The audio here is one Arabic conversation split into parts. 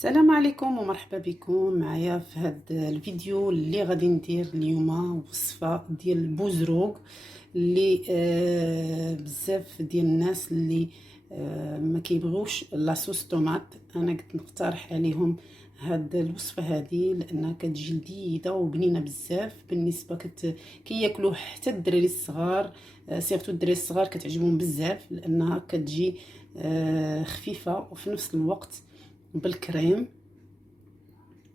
السلام عليكم ومرحبا بكم معايا في هذا الفيديو اللي غادي ندير اليوم وصفه ديال البوزروق اللي بزاف ديال الناس اللي ما كيبغوش لاصوص طوماط. انا قلت نقترح عليهم هاد الوصفه هذه لانها كتجي لذيذه وبنينه بزاف بالنسبه كياكلوه حتى الدراري الصغار. سيرتو الدراري الصغار كتعجبهم بزاف لانها كتجي خفيفه وفي نفس الوقت بالكريم.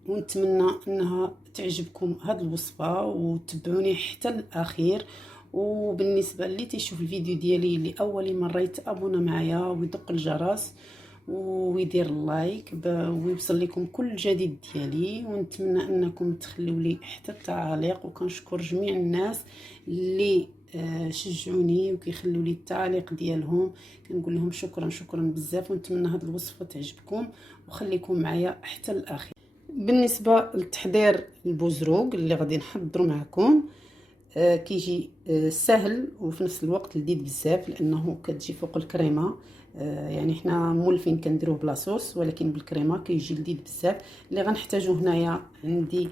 ونتمنى انها تعجبكم هذه الوصفه وتتبعوني حتى الاخير. وبالنسبه اللي تيشوف الفيديو ديالي لاول مره يتابونا معايا ويدق الجرس ويدير اللايك ويوصل لكم كل جديد ديالي. ونتمنى انكم تخليوا لي حتى التعاليق، وكنشكر جميع الناس اللي شجعوني وكيخلوا لي التعليق ديالهم. كنقول لهم شكرا بزاف، ونتمنى هذه الوصفه تعجبكم وخليكم معايا حتى الاخير. بالنسبه لتحضير البوزروق اللي غادي نحضروا معكم، كيجي سهل وفي نفس الوقت لذيذ بزاف لانه كتجي فوق الكريمه. يعني حنا مولفين كنديروه بلا صوص، ولكن بالكريمه كيجي لذيذ بزاف. اللي غنحتاجو هنايا عندي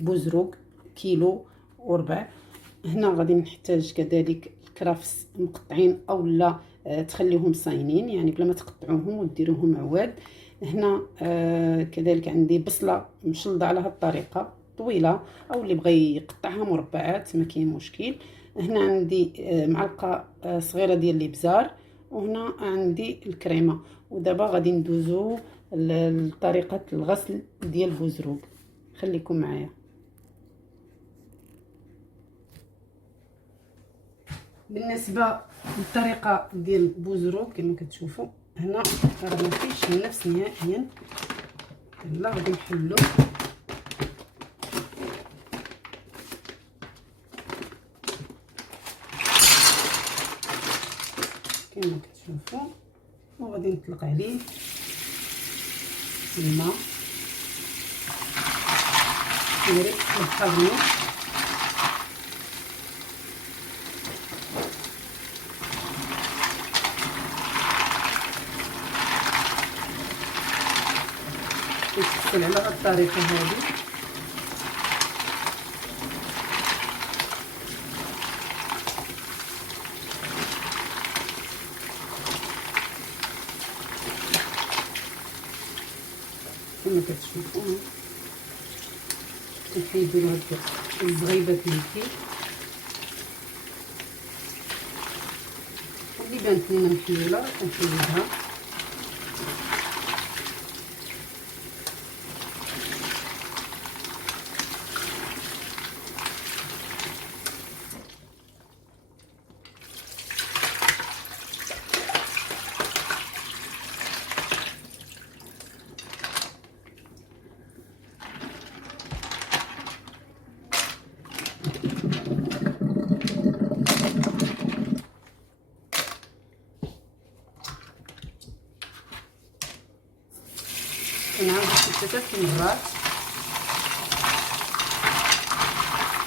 بوزروق كيلو وربع. هنا غادي نحتاج كذلك الكرافس مقطعين او لا تخليهم صاينين، يعني بلا ما تقطعوهم وديروهم عواد. هنا كذلك عندي بصله مشلضه على هذه الطريقه طويله، او اللي بغى يقطعها مربعات ما كاين مشكل. هنا عندي معلقه صغيره ديال الابزار، وهنا عندي الكريمه. ودابا غادي ندوزو لطريقه الغسل ديال البوزروق. خليكم معايا. بالنسبه للطريقه ديال البوزروق كما كتشوفوا هنا راه ما فيش نفس نهائيا. يلا غادي نحلو كما كتشوفوا، وغادي نطلق عليه الماء نريد نحضرو. يتغسل على هاد الطريقه هذه. كما كتشوفوا كنحيدو له هاد الزغيبات اللي فيه اللي بانت لينا محلوله كنحيدها. كنعاود حتى 3 مرات.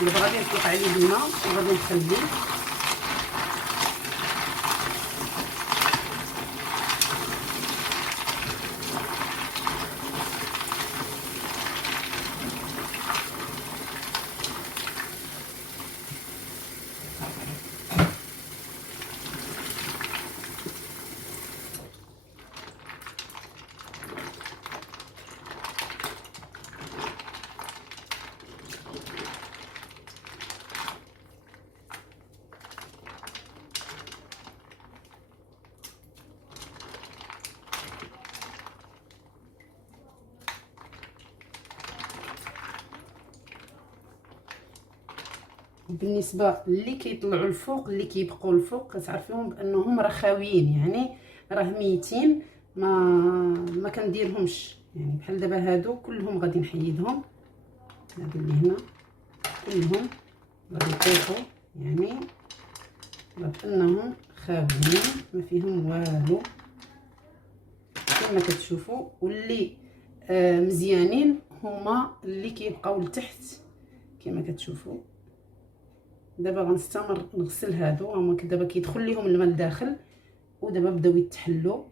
دابا غادي نطلق عليه الماء وغادي نخليه بالنسبه اللي كيطلعوا الفوق اللي كيبقوا الفوق كتعرفيهم بانهم راه خاويين، يعني راه ميتين. ما كنديرهمش، يعني بحال دابا هادو كلهم غادي نحيدهم. هادو اللي هنا كلهم غادي يطيحوا، يعني بانهم خاويين ما فيهم والو كما كتشوفوا. واللي مزيانين هما اللي كيبقاو لتحت كما كتشوفوا. دابا غنستمر نغسل هادو، هما دابا كيدخل ليهم الماء لداخل ودابا بداو يتحلوا.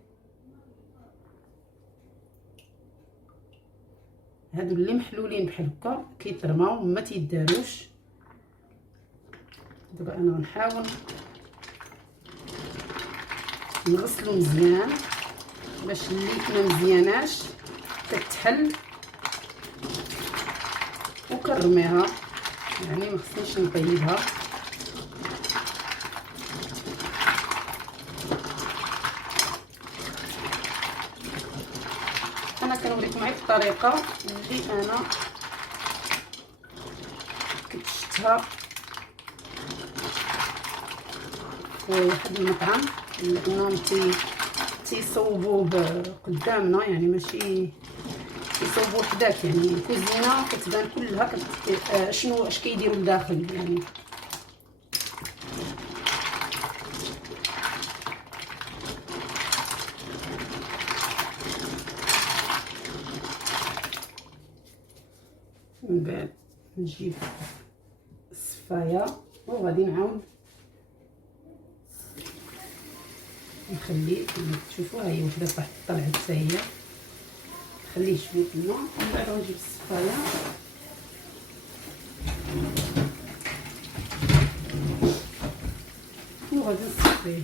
هادو اللي محلولين بحال هكا كيترماو ما تيداروش. دابا انا غنحاول نغسلو مزيان باش اللي ما مزياناش كتحل وكنرميها، يعني ما خصنيش نطيبها. انا كنوريكم غير الطريقه اللي انا كنت شفتها في واحد المطعم، لانهم تيصوبوه قدامنا، يعني ماشي يصوبوه حداك، يعني الكوزينه كتبان كلها شنو اش كيديروا لداخل يعني. من بعد نجيب الصفايه وغادي نعاود نخلي كما تشوفوا. ها هي وحده طاحت طلعت حتى هي، نخليه شويه الماء ومن بعد غنجيب الصفايه وغادي نصفيه.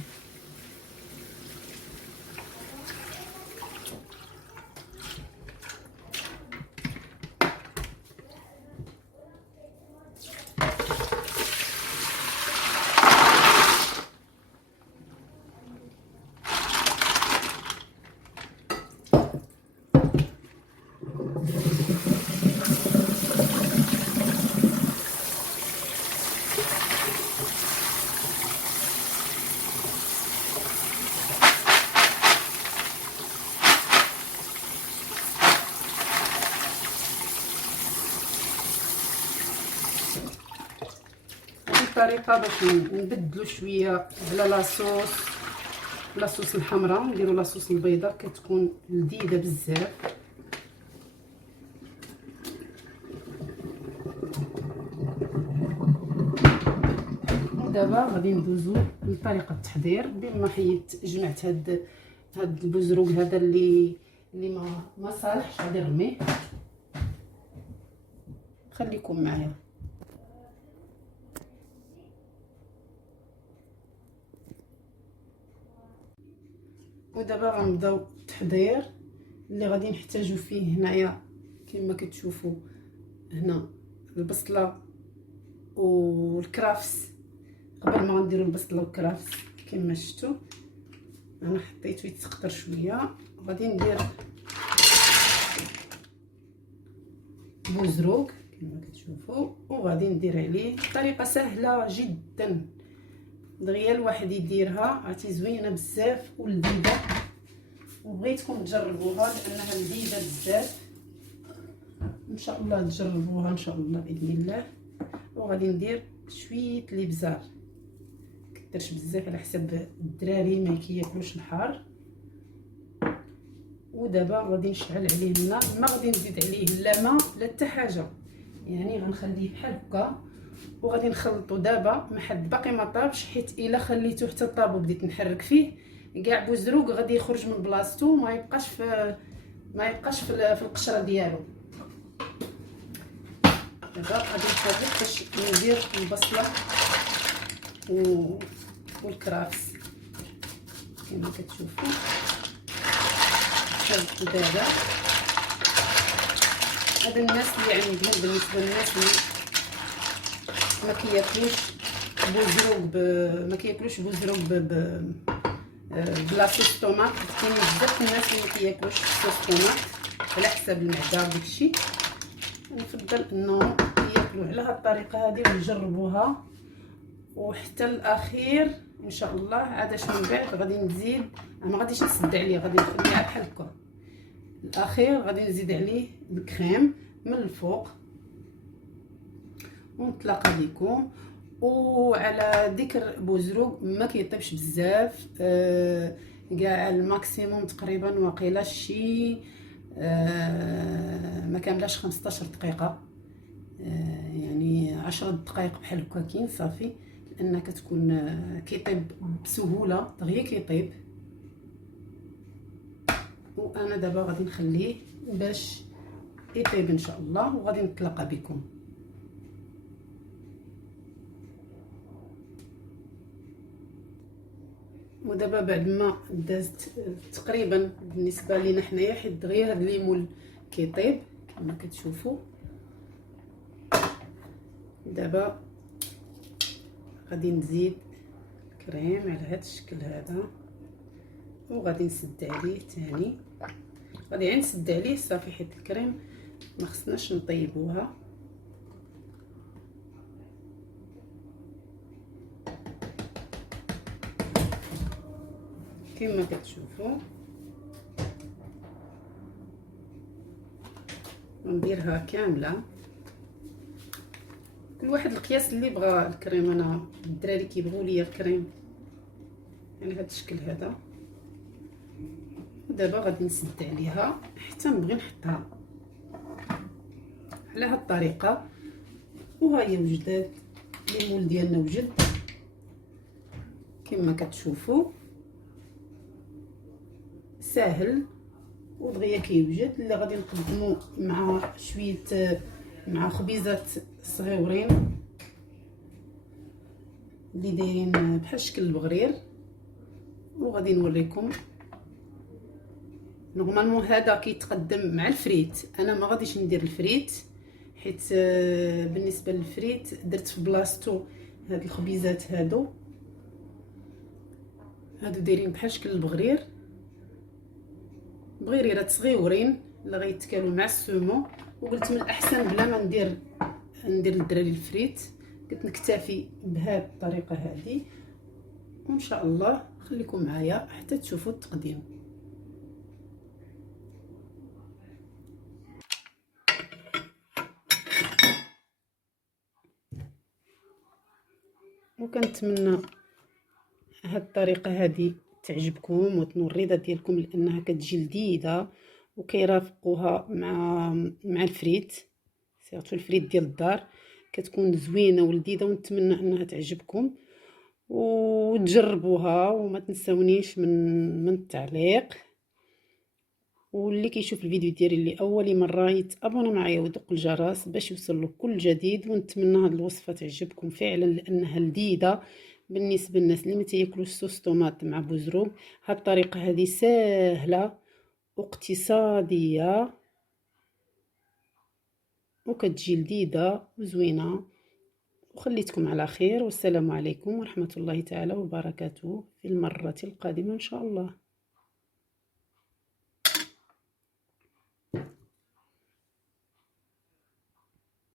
طريقه باش نبدلوا شويه على لاصوص الحمراء، نديروا لاصوص البيضاء كتكون لذيذه بزاف. ودابا غادي ندوزو لطريقه التحضير. بما حيدت جمعت هاد البزروق هذا اللي ما صالحش، غادي نرميه. خليكم معايا. ودابا غنبداو التحضير اللي غادي نحتاجو فيه. هنايا كما كتشوفوا هنا البصله والكرافس. قبل ما غنديروا البصله والكرافس كما شفتوا انا حطيته يتسقطر شويه، غادي ندير بوزروق كما كتشوفوا وغادي ندير عليه. طريقه سهله جدا دغيا الواحد يديرها، عرفتي زوينه بزاف ولذيذه، وبغيتكم تجربوها لانها لذيذه بزاف. ان شاء الله تجربوها ان شاء الله باذن الله. وغادي ندير شويه الابزار، كثرش بزاف على حسب الدراري ما كياكلوش الحار. ودابا غادي نشعل عليه الماء، ما غادي نزيد عليه لا ماء لا حتى حاجه، يعني غنخليه بحال هكا وغادي نخلطو. دابا ما حد باقي ما طابش، حيت الا خليته حتى طاب وبديت نحرك فيه كاع بوزروق غادي يخرج من بلاصتو، ما يبقاش في القشره ديالو. دابا غادي نحرك باش ندير البصله والكرافس كما كتشوفوا. دابا هاد الناس اللي عندهم بالنسبه للناس اللي ما كياكلوش بوزروق بلا صوص طوماط، كاين بزاف الناس اللي ما كياكلوش صوص طوماط على حساب المعده وداكشي. نفضل انه ياكلوا على هاد الطريقه هذه ويجربوها وحتى الاخير ان شاء الله. عادش من بعد غادي نزيد، ما غاديش نسد عليه، غادي نخليها بحال هكا. الاخير غادي نزيد عليه الكريم من الفوق. ونتلاقى بكم. وعلى ذكر بوزروق ما كيطيبش بزاف، كاع الماكسيموم تقريبا واقيلا شي ما كاملاش 15 دقيقه، يعني 10 دقائق بحال هكا كاين صافي، لان كتكون كيطيب بسهوله دغيا كيطيب. وانا دابا غادي نخليه باش يطيب ان شاء الله، وغادي نتلاقى بكم. ودابا بعد ما دازت تقريبا بالنسبه لينا حنايا، حيت دغيا هاد الليمون كيطيب كما كتشوفوا. دابا غادي نزيد كريم على هاد الشكل هذا، وغادي نسد عليه تاني. غادي غير نسد عليه صافي، حيت الكريم ما خصناش نطيبوها. كما كتشوفوا ونديرها كامله، كل واحد القياس اللي بغى الكريم. انا الدراري كيبغوا ليا الكريم يعني هذا الشكل هذا. ودابا غادي نسد عليها حتى نبغي نحطها على هاد الطريقه. وها هي وجدات الليمون ديالنا وجد كما كتشوفوا، ساهل ودغيا كيوجد. اللي غادي نقدمو مع شويه مع خبيزات صغيورين اللي دايرين بحال شكل البغرير. وغادي نوريكم. نورمالمون هذا كيتقدم مع الفريت، انا ما غاديش ندير الفريت حيت بالنسبه للفريت درت في بلاصتو هاد الخبيزات هادو دايرين بحال شكل البغرير، بغيريرات صغيورين اللي غيتكالوا مع السومو. وقلت من الاحسن بلا ما ندير للدراري الفريت، قلت نكتفي بهذه الطريقه هذه. وان شاء الله خليكم معايا حتى تشوفوا التقديم. وكنتمنى هاد الطريقه هذه تعجبكم وتنور الرضا ديالكم، لانها كتجي لذيذه وكيرافقوها مع الفريت. سيرتو الفريت ديال الدار كتكون زوينه ولذيذه، ونتمنى انها تعجبكم وتجربوها. وما تنسونيش من التعليق. واللي كيشوف الفيديو ديالي لاول مره يتابونا معايا ويدق الجرس باش يوصل كل جديد. ونتمنى هذه الوصفه تعجبكم فعلا، لانها لذيذه بالنسبه للناس اللي ما تياكلوش صوص طوماط مع بوزروب. هاد الطريقه هذه سهله واقتصاديه وكتجي لذيذه وزوينه. وخليتكم على خير، والسلام عليكم ورحمه الله تعالى وبركاته في المره القادمه ان شاء الله.